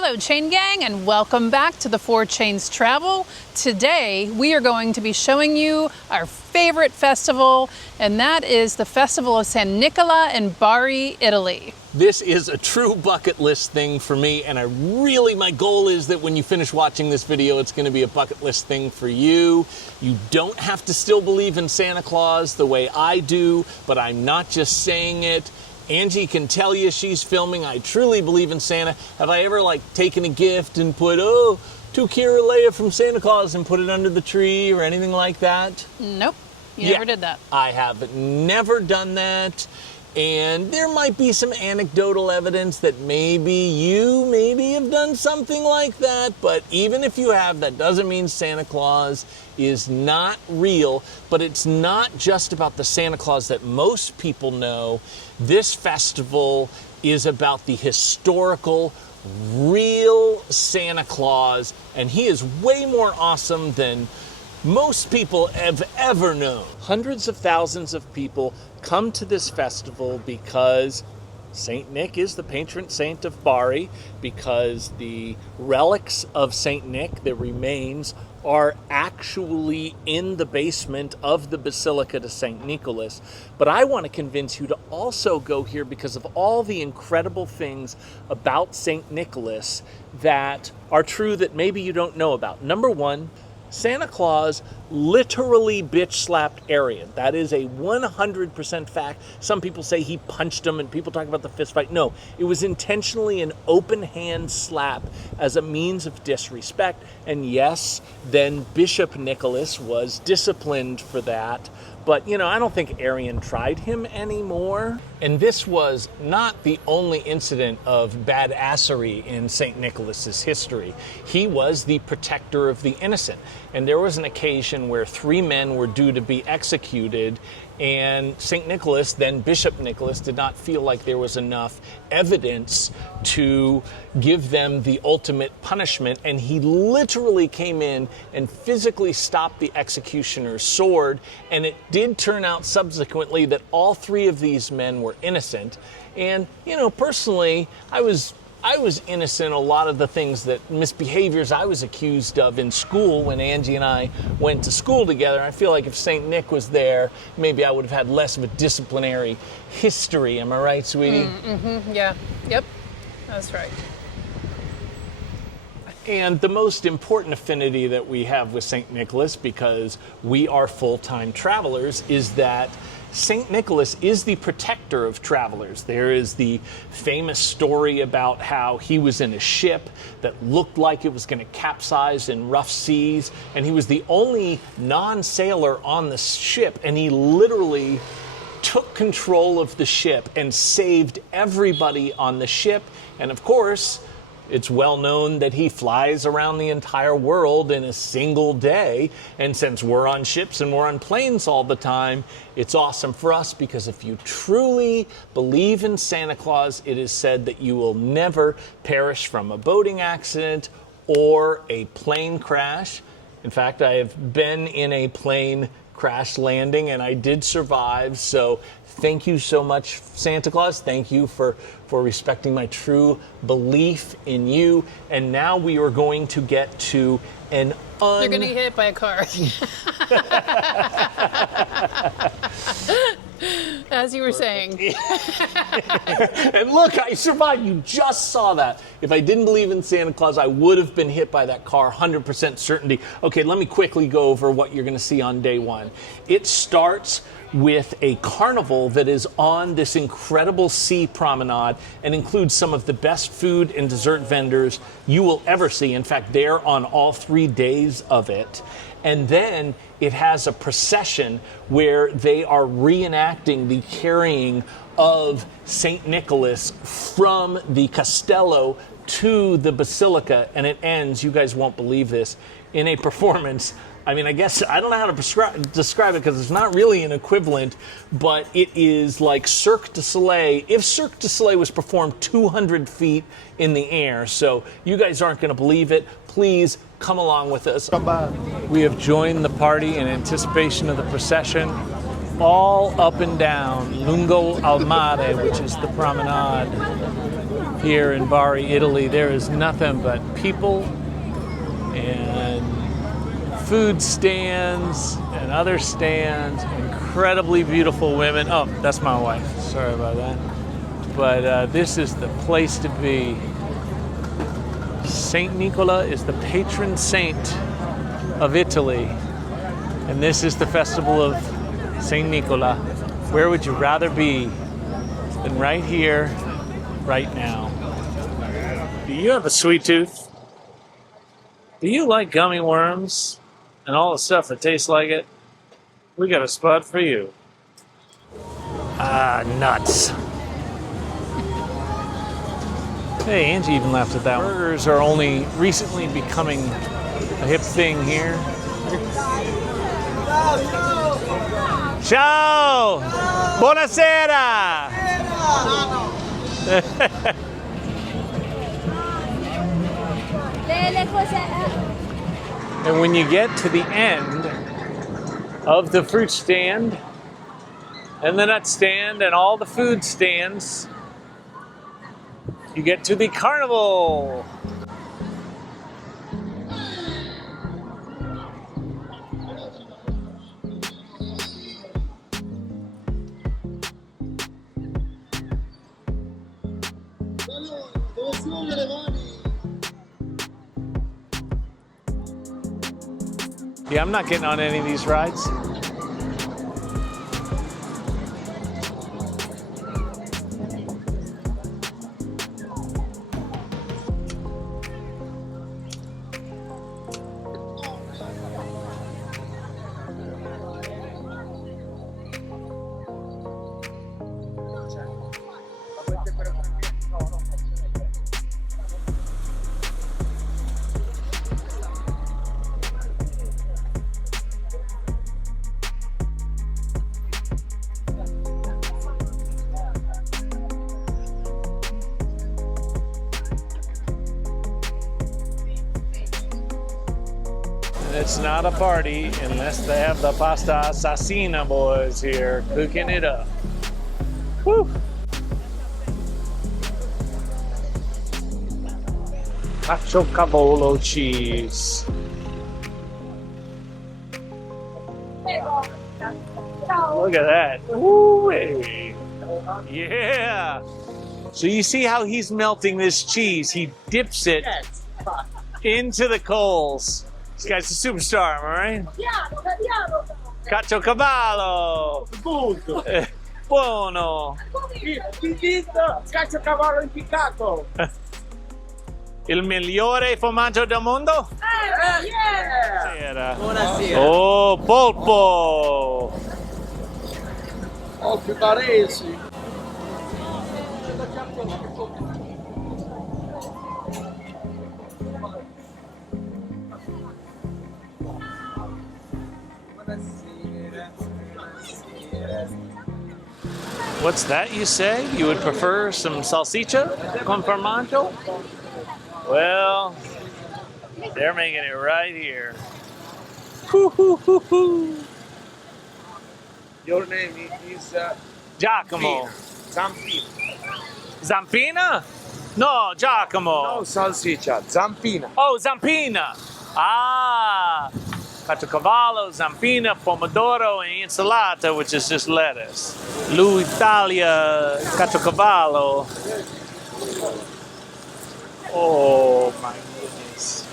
Hello Chain Gang, and welcome back to the Four Chains Travel. Today we are going to be showing you our favorite festival, and that is the Festival of San Nicola in Bari, Italy. This is a true bucket list thing for me, and my goal is that when you finish watching this video, it's going to be a bucket list thing for you. You don't have to still believe in Santa Claus the way I do, but I'm not just saying it. Angie can tell you, she's filming, I truly believe in Santa. Have I ever taken a gift and put, 2 Kiralea from Santa Claus and put it under the tree or anything like that? Nope, you never did that. I have never done that. And there might be some anecdotal evidence that maybe you have done something like that, but even if you have, that doesn't mean Santa Claus is not real. But it's not just about the Santa Claus that most people know. This festival is about the historical, real Santa Claus, and he is way more awesome than most people have ever known. Hundreds of thousands of people come to this festival because Saint Nick is the patron saint of Bari, because the relics of Saint Nick, the remains, are actually in the basement of the Basilica to St. Nicholas. But I want to convince you to also go here because of all the incredible things about St. Nicholas that are true that maybe you don't know about. Number one, Santa Claus literally bitch-slapped Arian. That is a 100% fact. Some people say he punched him, and people talk about the fist fight. No, it was intentionally an open-hand slap as a means of disrespect. And yes, then Bishop Nicholas was disciplined for that. But, I don't think Arian tried him anymore. And this was not the only incident of badassery in St. Nicholas's history. He was the protector of the innocent. And there was an occasion where 3 men were due to be executed, and St. Nicholas, then Bishop Nicholas, did not feel like there was enough evidence to give them the ultimate punishment, and he literally came in and physically stopped the executioner's sword. And it did turn out subsequently that all 3 of these men were innocent. And, personally, I was innocent a lot of the things that misbehaviors I was accused of in school when Angie and I went to school together. I feel like if St. Nick was there, maybe I would have had less of a disciplinary history. Am I right, sweetie? Yeah. Yep. That's right. And the most important affinity that we have with St. Nicholas, because we are full-time travelers, is that St. Nicholas is the protector of travelers. There is the famous story about how he was in a ship that looked like it was going to capsize in rough seas, and he was the only non-sailor on the ship, and he literally took control of the ship and saved everybody on the ship. And of course, it's well known that he flies around the entire world in a single day. And since we're on ships and we're on planes all the time, it's awesome for us, because if you truly believe in Santa Claus, it is said that you will never perish from a boating accident or a plane crash. In fact, I have been in a plane crash landing, and I did survive. So thank you so much, Santa Claus. Thank you for respecting my true belief in you. And now we are going to get to an You're going to get hit by a car. As you were saying. And look, I survived. You just saw that. If I didn't believe in Santa Claus, I would have been hit by that car, 100% certainty. Okay, let me quickly go over what you're going to see on day one. It starts with a carnival that is on this incredible sea promenade and includes some of the best food and dessert vendors you will ever see. In fact, they're on all 3 days of it. And then it has a procession where they are reenacting the carrying of St. Nicholas from the Castello to the Basilica, and it ends, you guys won't believe this, in a performance. I mean, I guess I don't know how to describe it because it's not really an equivalent, but it is like Cirque du Soleil, if Cirque du Soleil was performed 200 feet in the air. So you guys aren't going to believe it. Please come along with us. We have joined the party in anticipation of the procession, all up and down Lungo al Mare, which is the promenade. here in Bari, Italy, there is nothing but people and food stands and other stands, incredibly beautiful women. Oh, that's my wife. Sorry about that. But this is the place to be. Saint Nicola is the patron saint of Italy. And this is the festival of Saint Nicola. Where would you rather be than right here, right now? Do you have a sweet tooth? Do you like gummy worms and all the stuff that tastes like it? We got a spot for you. Ah, nuts. Hey, Angie even laughed at that one. Burgers are only recently becoming a hip thing here. Ciao! Buonasera! And when you get to the end of the fruit stand and the nut stand and all the food stands, you get to the carnival. Yeah, I'm not getting on any of these rides. It's not a party unless they have the pasta assassina boys here cooking it up. Woo! Caciocavallo cheese. Look at that. Woo-wee. Yeah. So you see how he's melting this cheese. He dips it into the coals. This guy's a superstar, am I right? Caciocavallo. Buono. Caciocavallo impiccato. Il migliore formaggio del mondo? Yeah. Buonasera. Oh, polpo. Occhio baresi. What's that you say? You would prefer some salsicha con formaggio? Well, they're making it right here. Your name is Giacomo. Zampina. Zampina? No, Giacomo. No salsiccia, zampina. Oh, Zampina. Ah, caciocavallo, zampina, pomodoro, and insalata, which is just lettuce. L'Italia caciocavallo. Oh my goodness.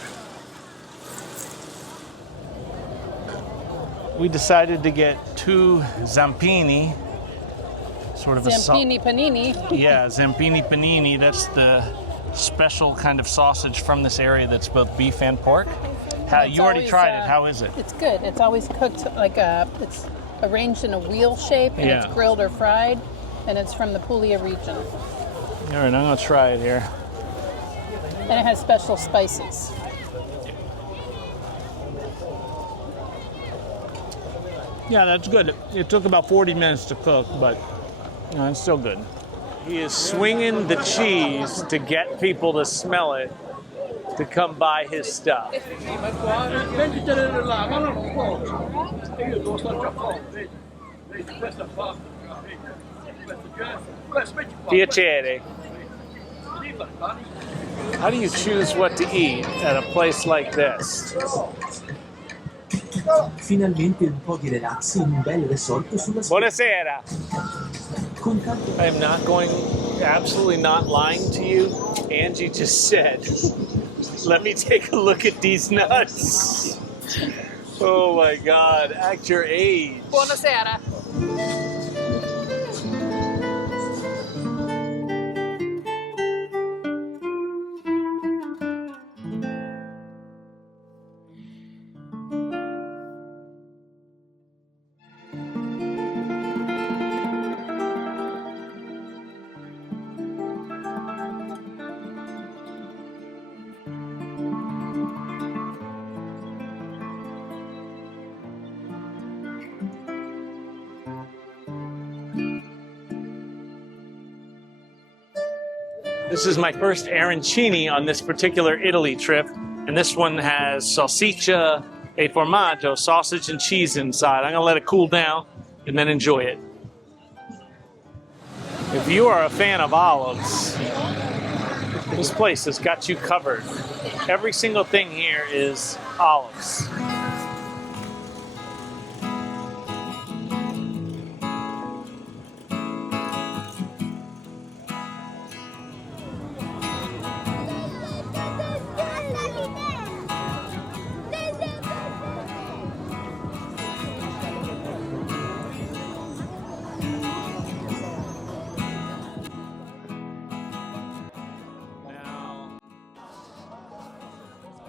We decided to get 2 zampini, sort of Zampini panini. Yeah, zampini panini. That's the special kind of sausage from this area that's both beef and pork. You already always, tried it. How is it? It's good. It's always cooked like it's arranged in a wheel shape, and Yeah. it's grilled or fried, and it's from the Puglia region. All right, I'm gonna try it here. And it has special spices. Yeah, that's good. It took about 40 minutes to cook, but it's still good. He is swinging the cheese to get people to smell it, to come buy his stuff. Piacere. How do you choose what to eat at a place like this? Finalmente un po' di relax in un bel resort sulla spiaggia. Buonasera. Con tanto I am not going, absolutely not lying to you. Angie just said, let me take a look at these nuts. Oh my God, act your age. Buonasera. This is my first arancini on this particular Italy trip, and this one has salsiccia e formaggio, sausage and cheese inside. I'm gonna let it cool down and then enjoy it. If you are a fan of olives, this place has got you covered. Every single thing here is olives.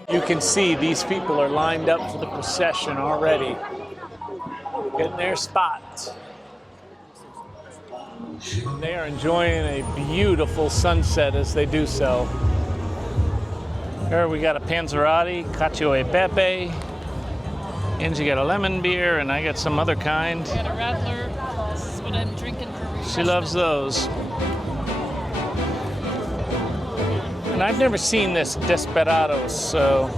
You can see these people are lined up for the procession already, getting their spot. They are enjoying a beautiful sunset as they do so. Here we got a Panzerotti, Cacio e Pepe. Angie got a lemon beer, and I got some other kind. I got a Rattler. This is what I'm drinking for refreshment. She loves those. And I've never seen this Desperados, so.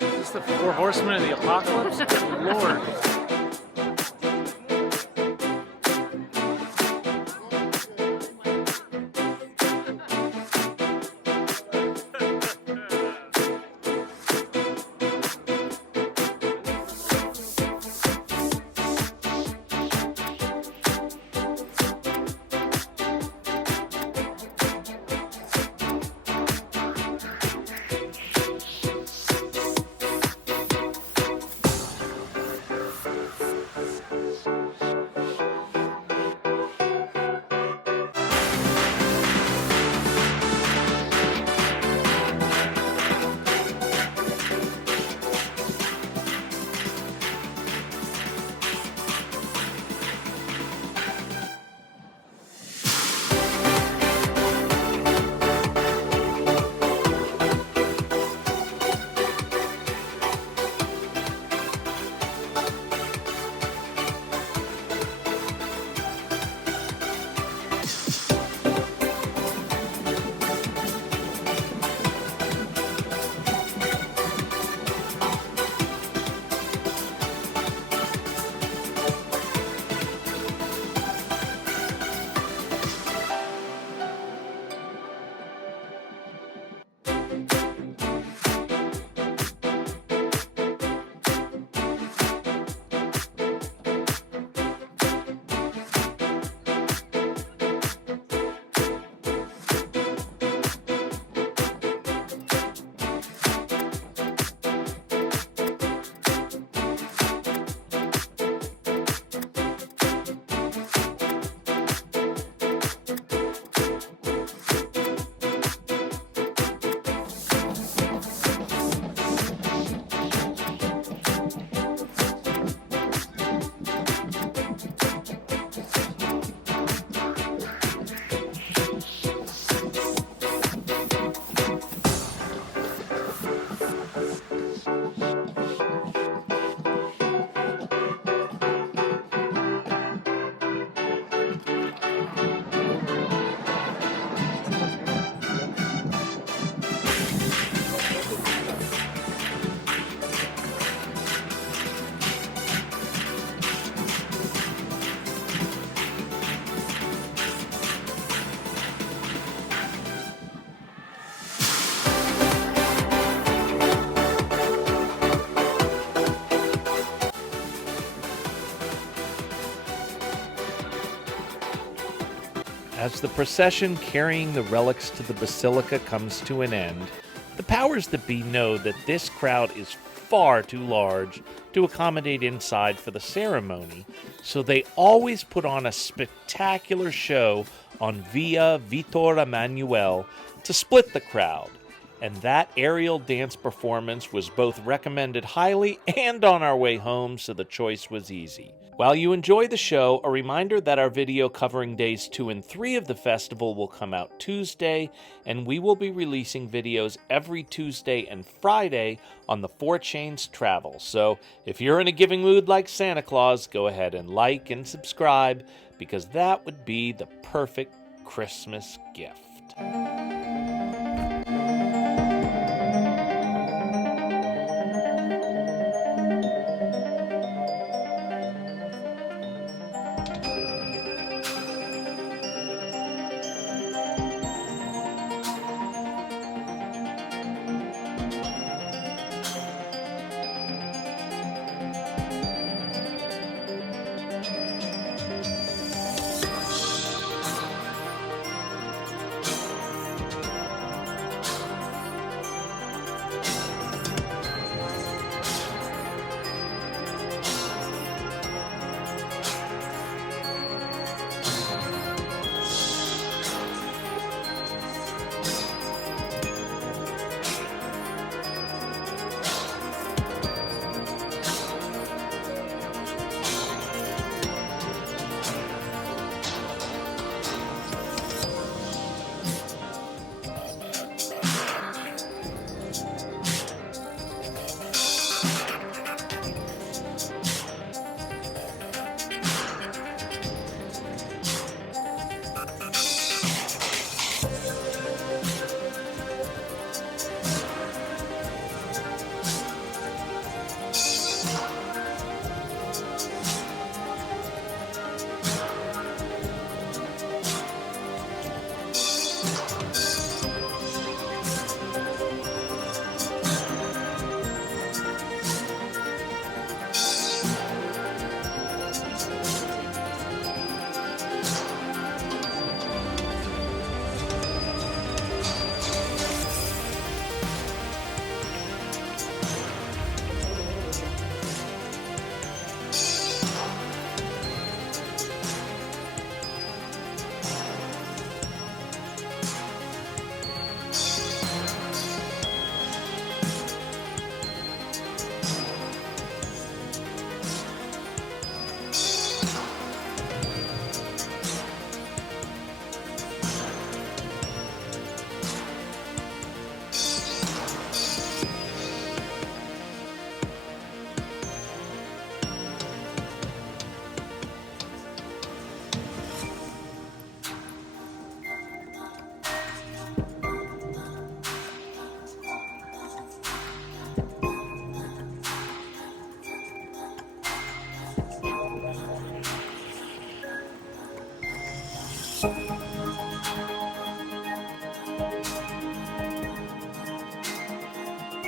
Is this the Four Horsemen of the Apocalypse? Good Lord. As the procession carrying the relics to the basilica comes to an end, the powers that be know that this crowd is far too large to accommodate inside for the ceremony, so they always put on a spectacular show on Via Vittor Emanuele to split the crowd. And that aerial dance performance was both recommended highly and on our way home, so the choice was easy. While you enjoy the show, a reminder that our video covering days 2 and 3 of the festival will come out Tuesday, and we will be releasing videos every Tuesday and Friday on the 4 Chains Travel. So if you're in a giving mood like Santa Claus, go ahead and like and subscribe, because that would be the perfect Christmas gift.